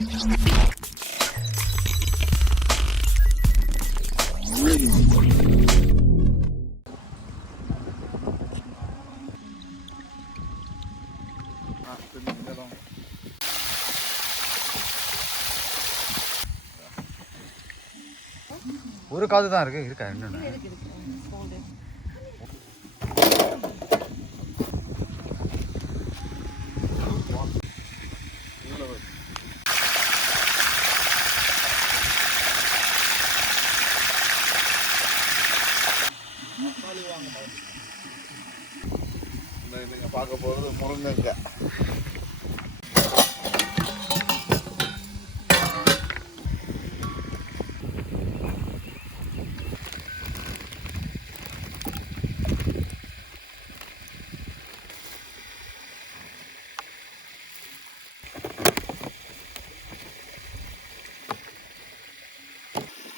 ஒரு காது தான் இருக்கு. இருக்கா என்னன்னு நீங்க பார்க்க போறது முருங்கை.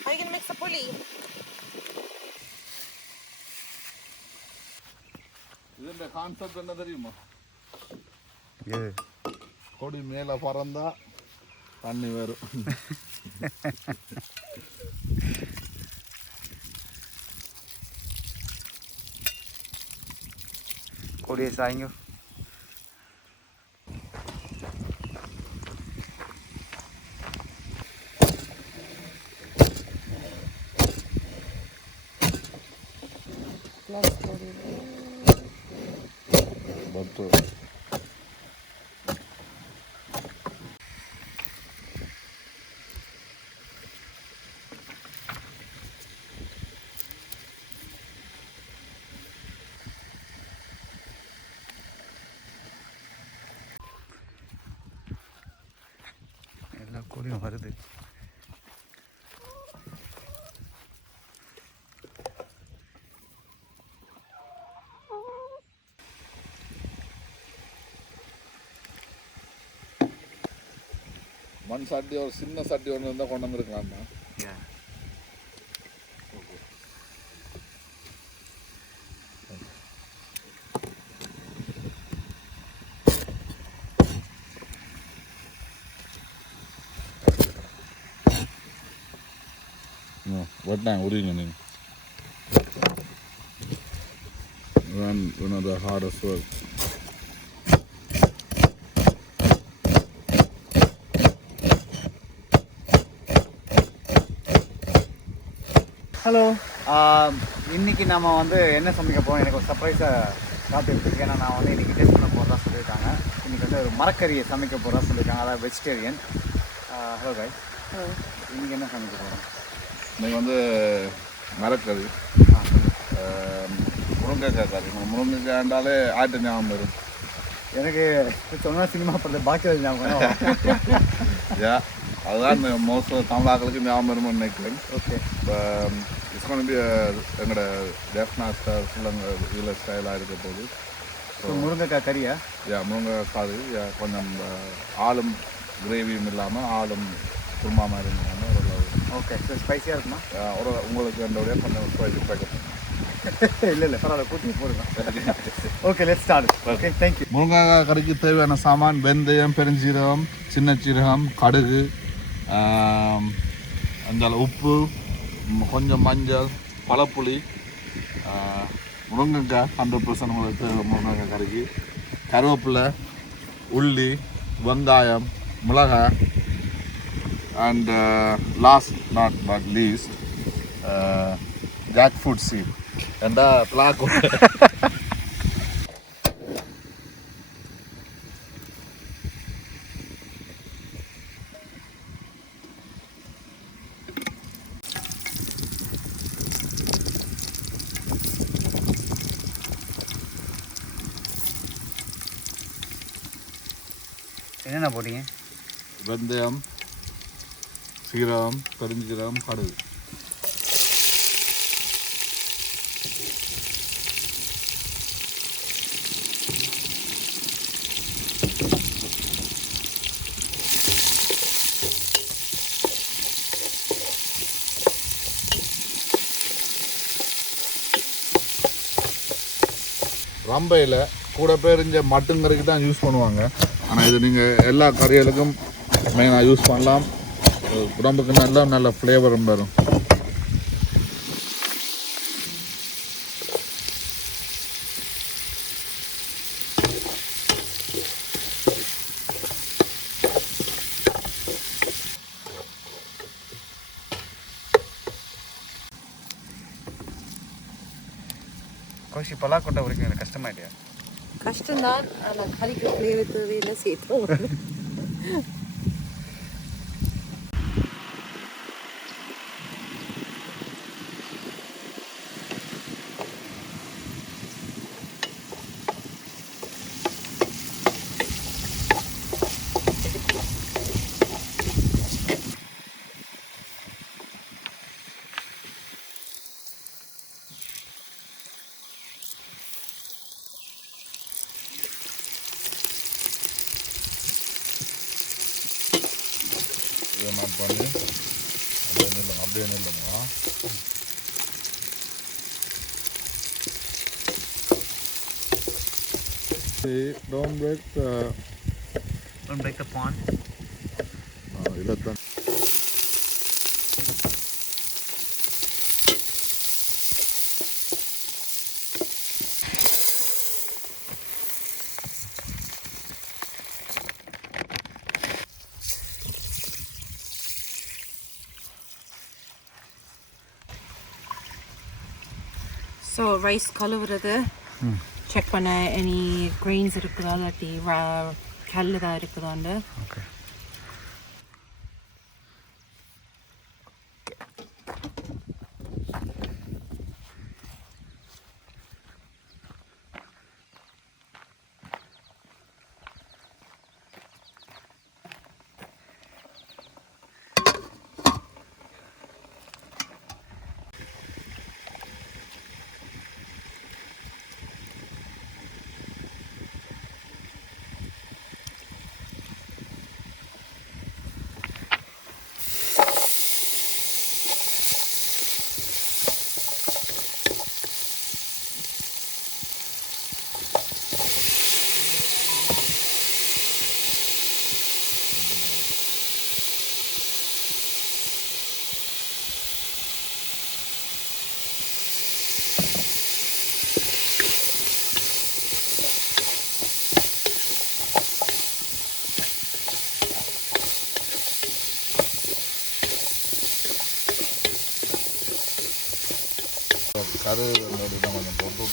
Are you going to mix the pulley? இதோட கான்செப்ட் என்ன தெரியுமா? இது கொடி மேலே பறந்தா தண்ணி வரும். கொடியை சாய்ங்க. Betul. எல்லா கோழியும் வருது. மண் சட்டி ஒரு சின்ன சட்டி ஒன்று இருந்தால் கொண்டு வந்துருக்கலாம்ண்ணா. வெட்டாங்க உரிங்க நீங்கள். One of the hardest work. Hello, இன்றைக்கி நம்ம வந்து என்ன சமைக்க போகிறோம், எனக்கு ஒரு சர்ப்ரைஸாக காத்திருக்கு. ஏன்னா நான் வந்து இன்றைக்கி டேஸ்ட் பண்ண போகிறதா சொல்லியிருக்காங்க. இன்றைக்கி வந்து ஒரு மரக்கறியை சமைக்க போகிறதா சொல்லியிருக்காங்க, அதாவது வெஜிடேரியன். ஹலோ காய், இன்றைக்கி என்ன சமைக்க போகிறோம்? இன்றைக்கி வந்து மரக்கறி, முருங்கைக்காய் கறி. முருங்கைக்காய்ண்டாலே ஆட்டு ஞாபகம் வரும் எனக்கு. சொன்னால் சினிமா படத்தை பாக்கியராஜ் ஞாபகம். யா, அதுதான் மோஸ்ட் தமிழாக்களுக்கு ஞாபகம் வரும்னு நினைக்கிறேன். ஓகே, இப்போ இஸ்கோனபி எங்களோட ஜாஃப்னா ஸ்ரீலங்கா இதில் ஸ்டைலாக இருக்க போது. ஸோ முருங்கைக்காய் கறியா? முருங்கைக்காய் கறி கொஞ்சம் ஆளும் கிரேவியும் இல்லாமல் ஆளும் குருமா மாதிரி இல்லாமல் ஒரு. ஓகே, ஸோ ஸ்பைஸியாக இருக்குமா? ஒரு உங்களுக்கு என்னுடைய கொஞ்சம் ஸ்பைசி பேக்கெட். இல்லை பரவாயில்ல, கூட்டி போடுங்க. Okay, let's start. Okay, thank you. முருங்கைக்காய் கறிக்கு தேவையான சாமான்: வெந்தயம், பெருஞ்சீரகம், சின்ன சீரகம், கடுகு, அந்த உப்பு, கொஞ்சம் மஞ்சள், பழப்புளி, முருங்கைக்காய் 100% உங்களுக்கு தேவை. முருங்கைக்காய் கறிக்கு கருவேப்பிலை, உள்ளி, வெங்காயம், மிளகாய், and last not but least jackfruit seed. ஏண்டா பிளாக் என்னென்ன போட்டீங்க? வெந்தயம், சீரகம், பெருஞ்சீரகம், கடுகு. ரம்பையில் கூட பேர் இங்கே மட்டன் கறிக்கு தான் யூஸ் பண்ணுவாங்க. ஆனால் இது நீங்கள் எல்லா கறிகளுக்கும் மெயினாக யூஸ் பண்ணலாம். உடம்புக்கு நல்ல ஃப்ளேவரும் வரும். கோஷி பலாக்கொட்டை உரிக்க கஷ்டமாயிட்டியா? கஷ்டம்தான், ஆனால் கறிக்கு ஃப்ளேவர் தேவையில்லை சேர்த்து. இதை நான் பண்ணி அப்படியே நில்லுமா. Don't break the pan. இல்லத்தான். ஸோ ரைஸ் கழுவுறது, செக் பண்ண எனி கிரெயின்ஸ் இருக்குதா இல்லாட்டி கல் தான் இருக்குதான்னு. ஓகே. கரு தான் கொஞ்சம் போட்டு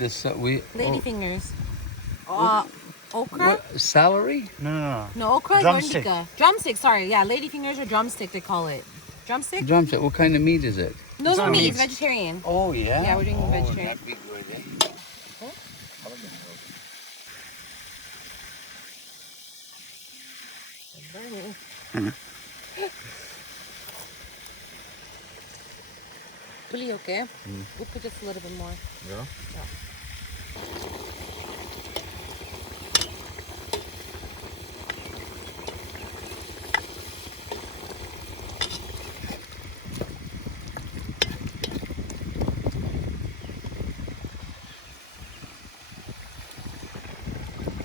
This we Lady fingers. Okra? celery. No. No, okra is Drumstick. Moringa. Drumstick, sorry. Yeah, lady fingers or drumstick they call it. Drumstick? Drumstick. What kind of meat is it? No, It's no not meat. meat. It's vegetarian. Oh yeah. Yeah, we're doing oh, vegetarian. That'd be good. Eh? Really okay. We'll put just a little bit more. Yeah.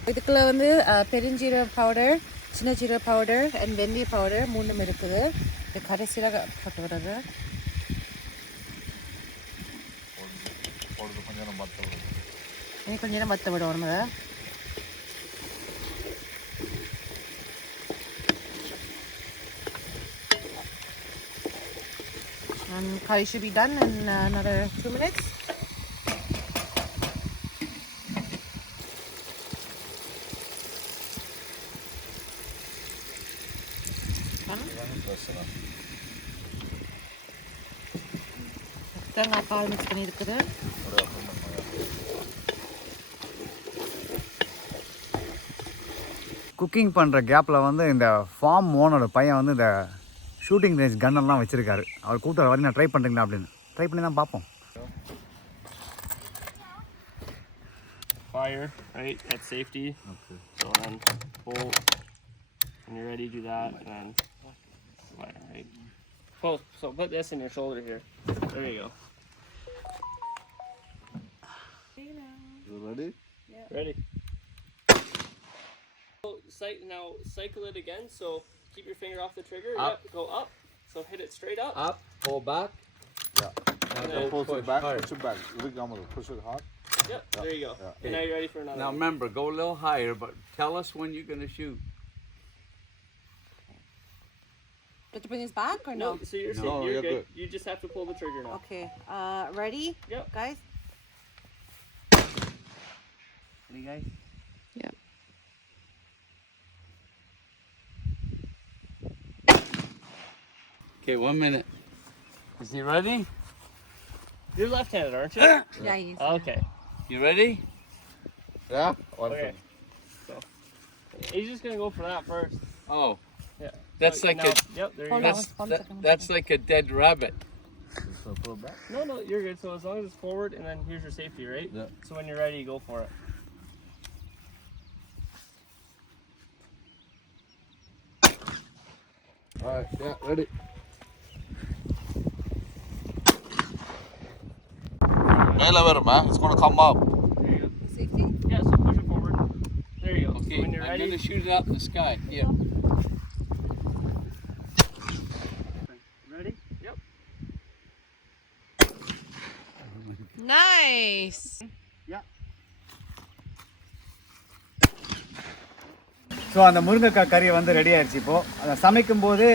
இதுக்குள்ள வந்து பெருஞ்சீரக பவுடர், சின்ன ஜீரக powder and வெந்தய பவுடர் மூணும் இருக்குது. இது கடைசியில் போட்டு விடுறது. கொஞ்ச நேரம் மற்ற விடணும் அதை. Curry should be done in another 2 minutes. தேங்காய் பால் மிக்ஸ் பண்ணியிருக்குது. குக்கிங் பண்ணுற கேப்பில் வந்து இந்த ஃபார்ம் ஓனரோட பையன் வந்து இந்த ஷூட்டிங் ரேஞ்ச் கன்னெல்லாம் வச்சுருக்காரு. அவர் கூப்பிட்டு வரைக்கும் நான் ட்ரை பண்ணுறீங்களா அப்படின்னு ட்ரை பண்ணி தான் பார்ப்போம். Fire, right? That's safety. Okay. So then pull when you're ready, do that, and then fire, right? Pull. So put this in your shoulder here. There you go. You ready? Yeah. Ready. Now cycle it again. So keep your finger off the trigger. Up. Yep. Go up. So hit it straight up. Up, pull back. Yeah. And Now then push it back. hard. Push it back. Look, I'm gonna push it hard. Yep. There you go. Yeah. And now you're ready for another. Now one. remember, go a little higher, but tell us when you're going to shoot. Do to bring this back or no? So you're No, safe. You're you're good. good. You just have to pull the trigger now. Okay. Ready? Yep. Guys? Ready guys? Yeah. Okay, 1 minute. Is he ready? You're left-handed, aren't you? Yeah, he's Okay. You ready? Yeah. One Okay. So he's just gonna go for that first. Oh, Yeah. That's So like now, a- Yep. There you Hold go. on. that's like a dead rabbit. So pull it back. No, you're good. So as long as it's forward, and then here's your safety, right? Yeah. So when you're ready, go for it. All right. Yeah. Ready. மேல வருமா? It's gonna come up. There you go. safety? Yeah. So push it forward. There you go. Okay, So when you're I'm ready. going to shoot it out in the sky. Here. Ready? Yep. Nice. So அந்த முருங்கைக்காய் கறி வந்து ரெடி ஆயிடுச்சு. இப்போது அதை சமைக்கும் போது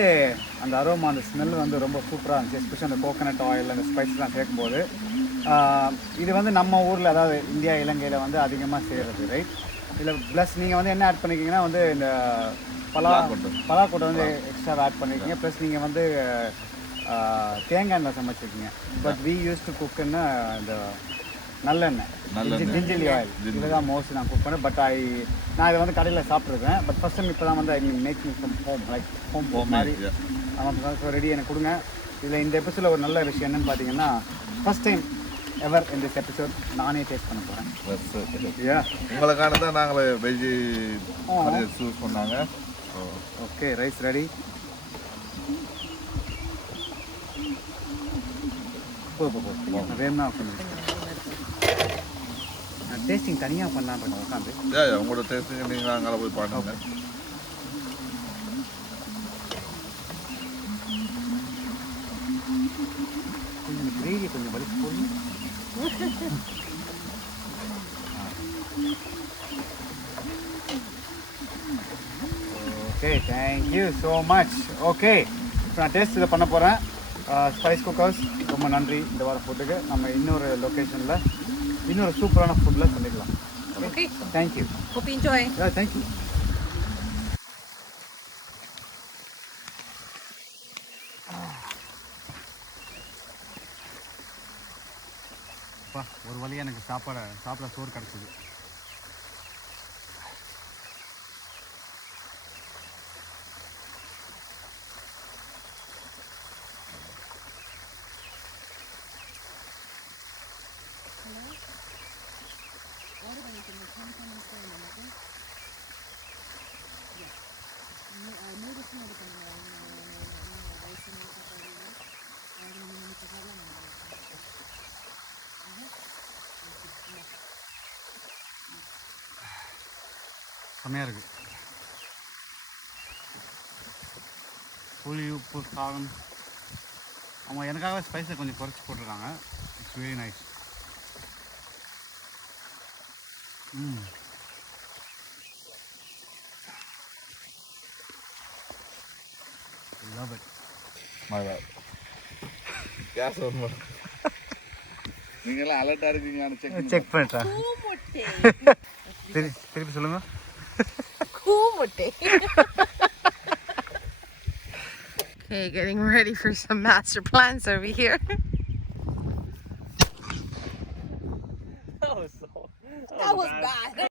அந்த அரோமா அந்த ஸ்மெல் வந்து ரொம்ப சூப்பராக இருந்துச்சு. எஸ்பெஷலி அந்த கோகனட் ஆயில் அந்த ஸ்பைஸ்லாம் சேர்க்கும்போது இது வந்து நம்ம ஊரில் அதாவது இந்தியா இலங்கையில் வந்து அதிகமாக செய்கிறது ரைட். இதில் ப்ளஸ் நீங்கள் வந்து என்ன ஆட் பண்ணிக்கிங்கன்னா வந்து இந்த பலாக்கொட்டை வந்து எக்ஸ்ட்ரா ஆட் பண்ணியிருக்கீங்க. ப்ளஸ் நீங்கள் வந்து தேங்காய் எண்ணெய் சமைச்சிருக்கீங்க. பட் வி யூஸ் டு குக்குன்னு இந்த நல்லெண்ணெய் ஜிஞ்சலி ஆயில் இதில் தான் மோஸ்ட்லி நான் குக் பண்ணேன். பட் நான் இதை வந்து கடையில் சாப்பிட்ருக்கேன். பட் ஃபஸ்ட் டைம் இப்போ தான் வந்து I mean making from home like home மாதிரி ஆமாம். ஸோ ரெடி எனக்கு கொடுங்க. இதில் இந்த எபிசோடில் ஒரு நல்ல விஷயம் என்னென்னு பார்த்தீங்கன்னா ஃபஸ்ட் டைம் எவர் இந்த எபிசோட் நானே டேஸ்ட் பண்ண போகிறேன். உங்களுக்கான தான் நாங்கள் வெஜ்ஜி சூஸ் பண்ணாங்க. Okay rice ready. வேணும்னா பண்ணுங்க. நான் டேஸ்டிங் தனியாக பண்ணலான்னு உட்காந்து உங்களோட டேஸ்டிங் நீங்கள் அங்கே போய் பாருங்க. கொஞ்சம் கிரேவி கொஞ்சம் வலிச்சு போடுங்க. Okay thank you so much. Okay இப்போ நான் டேஸ்ட் இதை பண்ண போகிறேன். ஸ்பைஸ் குக்கர்ஸ் ரொம்ப நன்றி இந்த வாரம் ஃபுட்டுக்கு. நம்ம இன்னொரு லொக்கேஷனில் இன்னொரு சூப்பரான ஃபுட்டில் சந்திக்கலாம். Okay. Thank you. Hope you enjoy. Thank you. ஒரு வழியாக எனக்கு சாப்பிட சோறு கிடச்சிது. செம்மையாக இருக்குது. புளி உப்பு காரம் அவங்க எனக்காக ஸ்பைஸை கொஞ்சம் குறைச்சி போட்டிருக்காங்க. It's very nice. Love it. My bad. Gas on. நீங்களாம் அலர்ட்டாக இருக்கீங்கன்னு செக் பண்ணிட்டேன். திருப்பி சொல்லுங்கள். கூமுட்டை. Okay, getting ready for some master plans over here. That was so. That was bad.